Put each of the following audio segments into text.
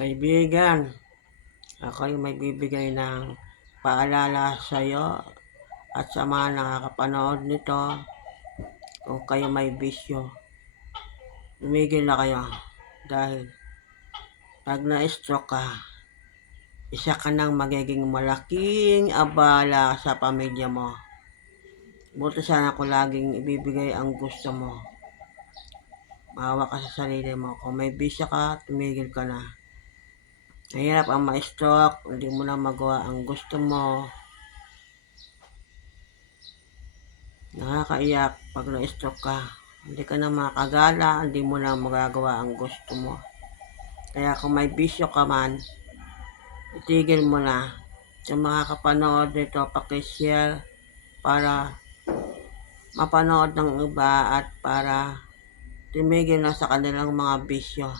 Kaibigan, ako yung may bibigay ng paalala sa iyo at sa mga nakakapanood nito. Kung kayo may bisyo, tumigil na kayo dahil pag na-stroke ka, isa ka nang magiging malaking abala sa pamilya mo. Buti sana ko laging ibibigay ang gusto mo. Maawa ka sa sarili mo. Kung may bisyo ka, tumigil ka na. Mahirap ang ma-stroke, hindi mo na magawa ang gusto mo. Nakakaiyak pag na-stroke ka. Hindi ka na makagala, hindi mo na magagawa ang gusto mo. Kaya kung may bisyo ka man, itigil mo na. Sa mga kapanood nito, pakishare para mapanood ng iba at para tumigil na sa kanilang mga bisyo.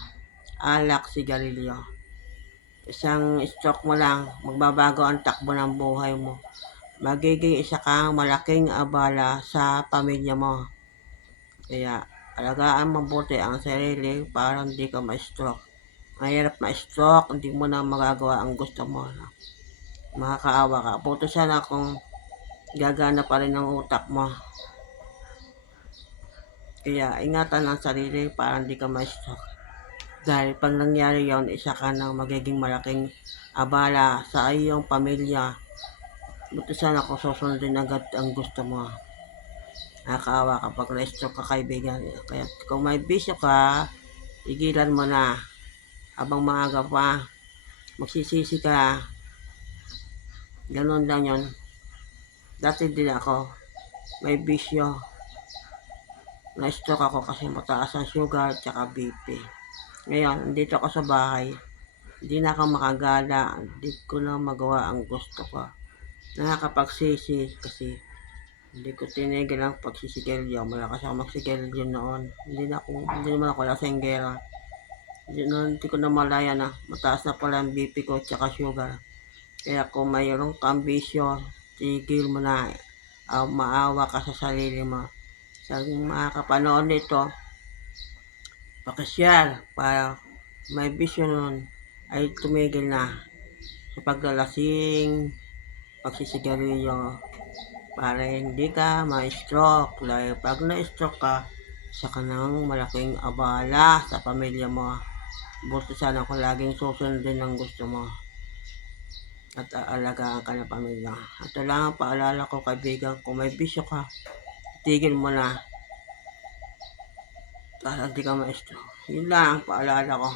Alak, sigarilyo. Isang stroke mo lang, magbabago ang takbo ng buhay mo. Magiging isa kang malaking abala sa pamilya mo. Kaya alagaan mabuti ang sarili para hindi ka ma-stroke. Mahirap ma-stroke, hindi mo na magagawa ang gusto mo. Makakaawa ka. Buti sana kung gagana pa rin ang utak mo. Kaya ingatan ang sarili para hindi ka ma-stroke. Dahil pag nangyari yon, isa ka nang magiging malaking abala sa iyong pamilya. Buti sana kung susundin agad ang gusto mo. Nakakaawa kapag na-stroke ka, kaibigan. Kaya kung may bisyo ka, tigilan mo na. Habang maaga pa, magsisisi ka. Ganun lang yon. Dati din ako, may bisyo. Na-stroke ako kasi mataas ang sugar at saka BP. Ngayon, nandito ako sa bahay. Hindi na ako makagala. Hindi ko na magawa ang gusto ko. Nakakapagsisi kasi hindi ko tinigil ang pagsisigarilyo. Malakas ako magsigarilyo noon. Hindi naman ako lasenggera. Hindi ko na malaya na mataas na pala ang BP ko at saka sugar. Kaya kung mayroong kang bisyo, tigil mo na. Maawa ka sa sarili mo. Sa mga kapanood nito, pakishare para may bisyo nun ay tumigil na sa paglalasing, pagsisigarilyo, para hindi ka ma-stroke. Dahil pag na-stroke ka, isa ka nang malaking abala sa pamilya mo. Buti sana kung laging susundin ang gusto mo at aalagaan ka ng pamilya. At lang ang paalala ko, kaibigan, kung may bisyo ka, tigil mo na para hindi ka ma-stroke. Yun lang ang paalala ko.